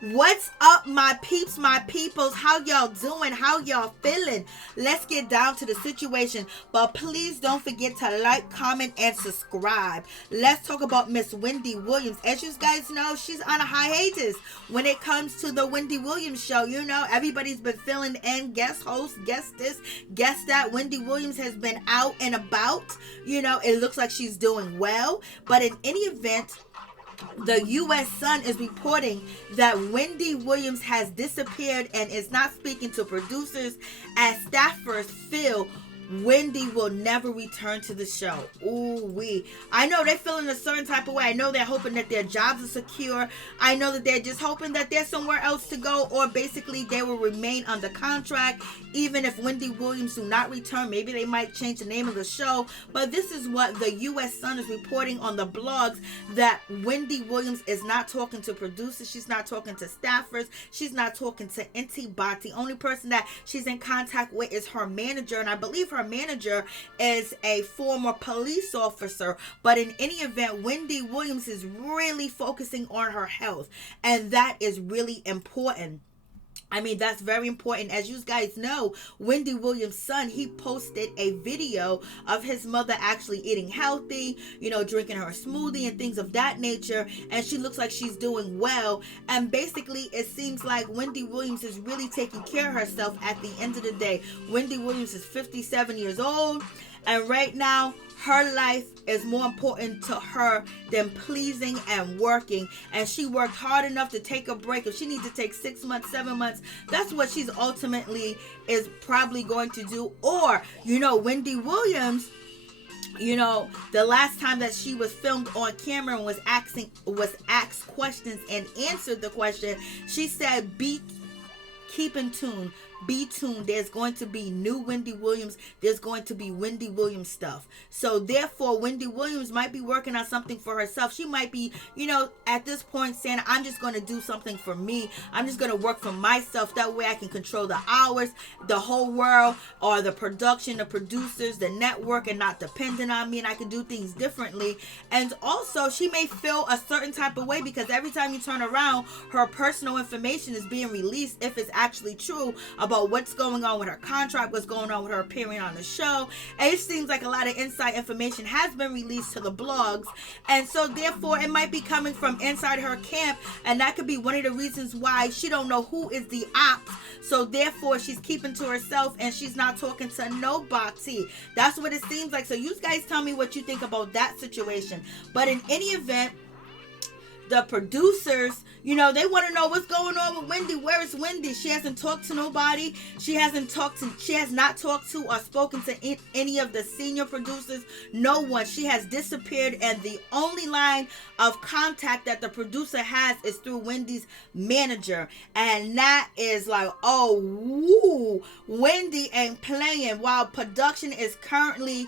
What's up, my peeps, my peoples? How y'all doing? How y'all feeling? Let's get down to the situation. But please don't forget to like, comment, and subscribe. Let's talk about Miss Wendy Williams. As you guys know, she's on a hiatus when it comes to the Wendy Williams show. You know, everybody's been filling in, guest host, guest this, guest that. Wendy Williams has been out and about. You know, it looks like she's doing well. But in any event, the U.S. Sun is reporting that Wendy Williams has disappeared and is not speaking to producers as staffers feel Wendy will never return to the show. I know they're feeling a certain type of way. I know they're hoping that their jobs are secure. I know that they're just hoping that there's somewhere else to go, or basically they will remain under contract. Even if Wendy Williams do not return, maybe they might change the name of the show. But this is what the U.S. Sun is reporting on the blogs, that Wendy Williams is not talking to producers. She's not talking to staffers. She's not talking to anybody. The only person that she's in contact with is her manager, and I believe her manager is a former police officer. But in any event, Wendy Williams is really focusing on her health, and that is really important. I mean, that's very important. As you guys know, Wendy Williams' son, he posted a video of his mother actually eating healthy, you know, drinking her smoothie and things of that nature. And she looks like she's doing well. And basically, it seems like Wendy Williams is really taking care of herself at the end of the day. Wendy Williams is 57 years old. And right now, her life is more important to her than pleasing and working. And she worked hard enough to take a break. If she needs to take 6 months, 7 months, that's what she's ultimately is probably going to do. Or, you know, Wendy Williams, you know, the last time that she was filmed on camera and was asked questions and answered the question, she said, keep in tune. Be tuned. There's going to be new Wendy Williams. There's going to be Wendy Williams stuff. So therefore, Wendy Williams might be working on something for herself. She might be, you know, at this point saying, I'm just going to do something for me. I'm just going to work for myself. That way I can control the hours, the whole world, or the production, the producers, the network, and not dependent on me. And I can do things differently. And also, she may feel a certain type of way because every time you turn around, her personal information is being released, if it's actually true, about what's going on with her contract, what's going on with her appearing on the show. And it seems like a lot of inside information has been released to the blogs, and so therefore it might be coming from inside her camp, and that could be one of the reasons why she don't know who is the ops. So therefore she's keeping to herself and she's not talking to nobody. That's what it seems like. So you guys tell me what you think about that situation. But in any event, the producers, you know, they want to know what's going on with Wendy. Where is Wendy? She hasn't talked to nobody. She has not talked to or spoken to any of the senior producers. No one. She has disappeared, and the only line of contact that the producer has is through Wendy's manager. And that is like, oh, woo, Wendy ain't playing. While production is currently,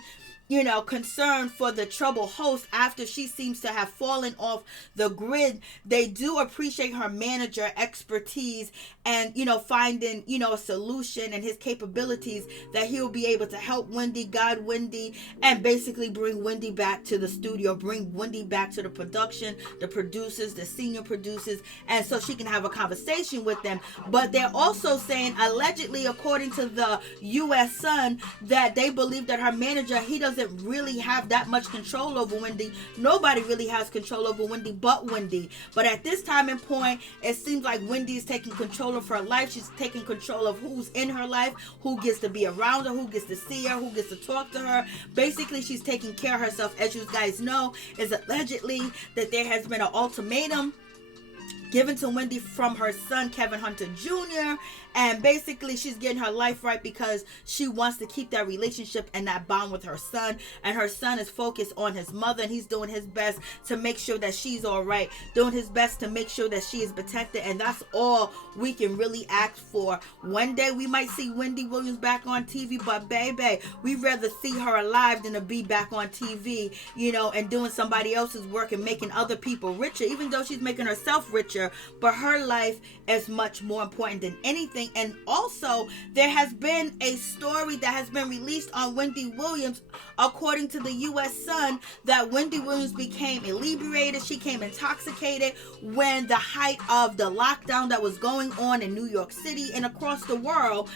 you know, concerned for the trouble host after she seems to have fallen off the grid, they do appreciate her manager expertise and, you know, finding, you know, a solution and his capabilities that he'll be able to help Wendy, guide Wendy, and basically bring Wendy back to the studio, bring Wendy back to the production, the producers, the senior producers, and so she can have a conversation with them. But they're also saying, allegedly, according to the U.S. Sun, that they believe that her manager, he doesn't really have that much control over Wendy. Nobody really has control over Wendy but Wendy. But at this time and point, it seems like Wendy is taking control of her life. She's taking control of who's in her life, who gets to be around her, who gets to see her, who gets to talk to her. Basically, she's taking care of herself. As you guys know, is allegedly that there has been an ultimatum given to Wendy from her son, Kevin Hunter Jr., and basically she's getting her life right because she wants to keep that relationship and that bond with her son. And her son is focused on his mother, and he's doing his best to make sure that she's all right, doing his best to make sure that she is protected. And that's all we can really ask for. One day we might see Wendy Williams back on TV, but baby, we'd rather see her alive than to be back on TV, you know, and doing somebody else's work and making other people richer. Even though she's making herself richer, manager, but her life is much more important than anything. And also, there has been a story that has been released on Wendy Williams, according to the U.S. Sun, that Wendy Williams became inebriated. She came intoxicated when the height of the lockdown that was going on in New York City and across the world,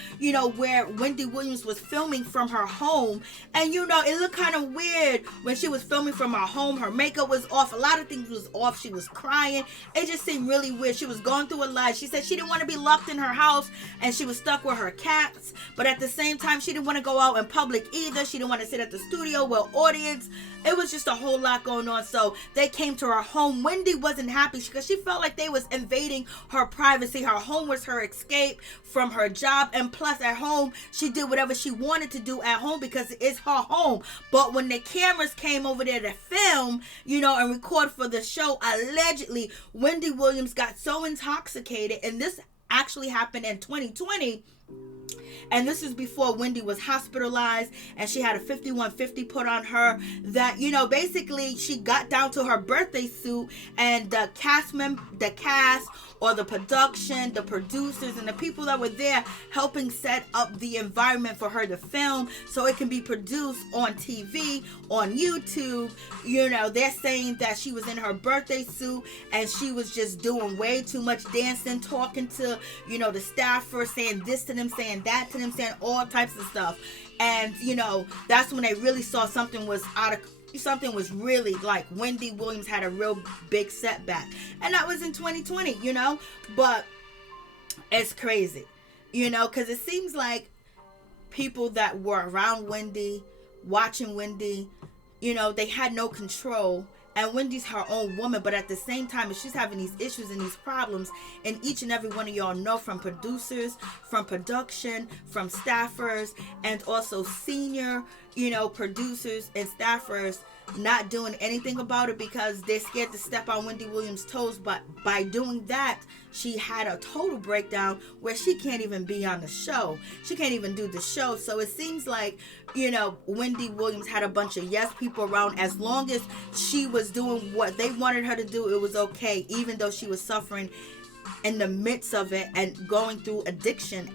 where Wendy Williams was filming from her home. And, it looked kind of weird when she was filming from her home. Her makeup was off. A lot of things was off. She was crying. It just seemed really weird. She was going through a lot. She said she didn't want to be locked in her house and she was stuck with her cats. But at the same time, she didn't want to go out in public either. She didn't want to sit at the studio with audience. It was just a whole lot going on. So they came to her home. Wendy wasn't happy because she felt like they was invading her privacy. Her home was her escape from her job. And plus at home, she did whatever she wanted to do at home because it's her home. But when the cameras came over there to film, and record for the show, allegedly, Wendy Williams got so intoxicated. And this actually happened in 2020. And this is before Wendy was hospitalized and she had a 5150 put on her, that, basically she got down to her birthday suit, and the cast or the production, the producers, and the people that were there helping set up the environment for her to film so it can be produced on TV, on YouTube. They're saying that she was in her birthday suit and she was just doing way too much dancing, talking to, the staffers, saying this to them, saying that to them, saying all types of stuff. And, that's when they really saw something was really like Wendy Williams had a real big setback. And that was in 2020, but it's crazy, because it seems like people that were around Wendy, watching Wendy, they had no control. And Wendy's her own woman, but at the same time, if she's having these issues and these problems, and each and every one of y'all know, from producers, from production, from staffers, and also senior, producers and staffers not doing anything about it because they're scared to step on Wendy Williams' toes. But by doing that, she had a total breakdown where she can't even be on the show. She can't even do the show. So it seems like, Wendy Williams had a bunch of yes people around. As long as she was doing what they wanted her to do, it was okay, even though she was suffering in the midst of it and going through addiction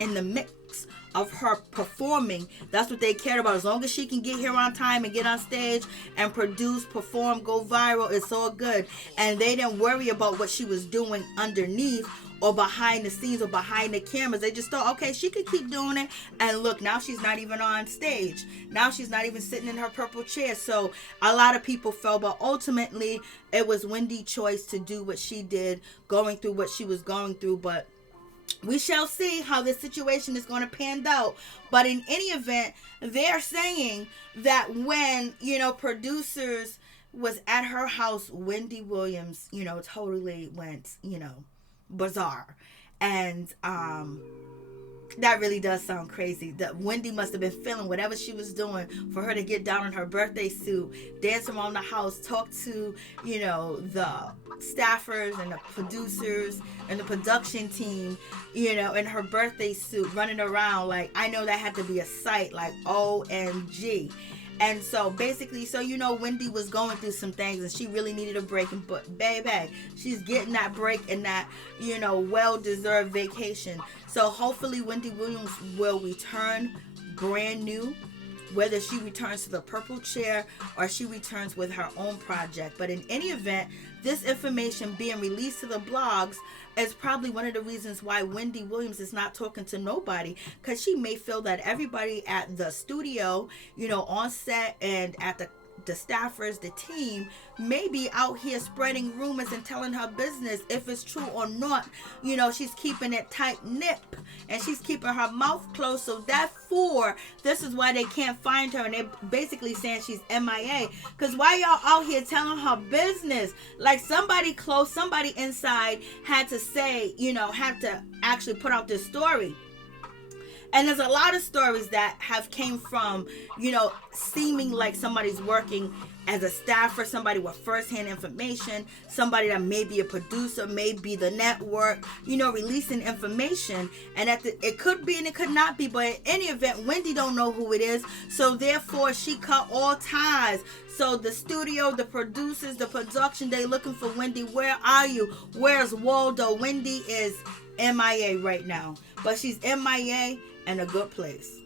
in the mix of her performing. That's what they cared about. As long as she can get here on time and get on stage and produce, perform, go viral, it's all good. And they didn't worry about what she was doing underneath or behind the scenes or behind the cameras. They just thought, okay, she could keep doing it. And look, now she's not even on stage. Now she's not even sitting in her purple chair. So a lot of people fell, but ultimately it was Wendy's choice to do what she did, going through what she was going through. But we shall see how this situation is going to pan out. But in any event, they're saying that when, producers was at her house, Wendy Williams, totally went, Bazaar. And that really does sound crazy. That Wendy must have been feeling whatever she was doing for her to get down in her birthday suit, dance around the house, talk to, the staffers and the producers and the production team, in her birthday suit, running around. Like, I know that had to be a sight, like, OMG. And so basically, Wendy was going through some things and she really needed a break. But baby, she's getting that break and that, well-deserved vacation. So hopefully Wendy Williams will return brand new, whether she returns to the purple chair or she returns with her own project. But in any event, this information being released to the blogs is probably one of the reasons why Wendy Williams is not talking to nobody, because she may feel that everybody at the studio, on set and at the staffers, the team, may be out here spreading rumors and telling her business. If it's true or not, she's keeping it tight-knit and she's keeping her mouth closed. So therefore, this is why they can't find her, and they're basically saying she's MIA. Because why y'all out here telling her business? Like, somebody close, somebody inside had to say, had to actually put out this story. And there's a lot of stories that have came from, seeming like somebody's working as a staffer, somebody with first-hand information, somebody that may be a producer, may be the network, releasing information. And it could be and it could not be, but in any event, Wendy don't know who it is, so therefore she cut all ties. So the studio, the producers, the production, they looking for Wendy. Where are you? Where's Waldo? Wendy is MIA right now, but she's MIA in a good place.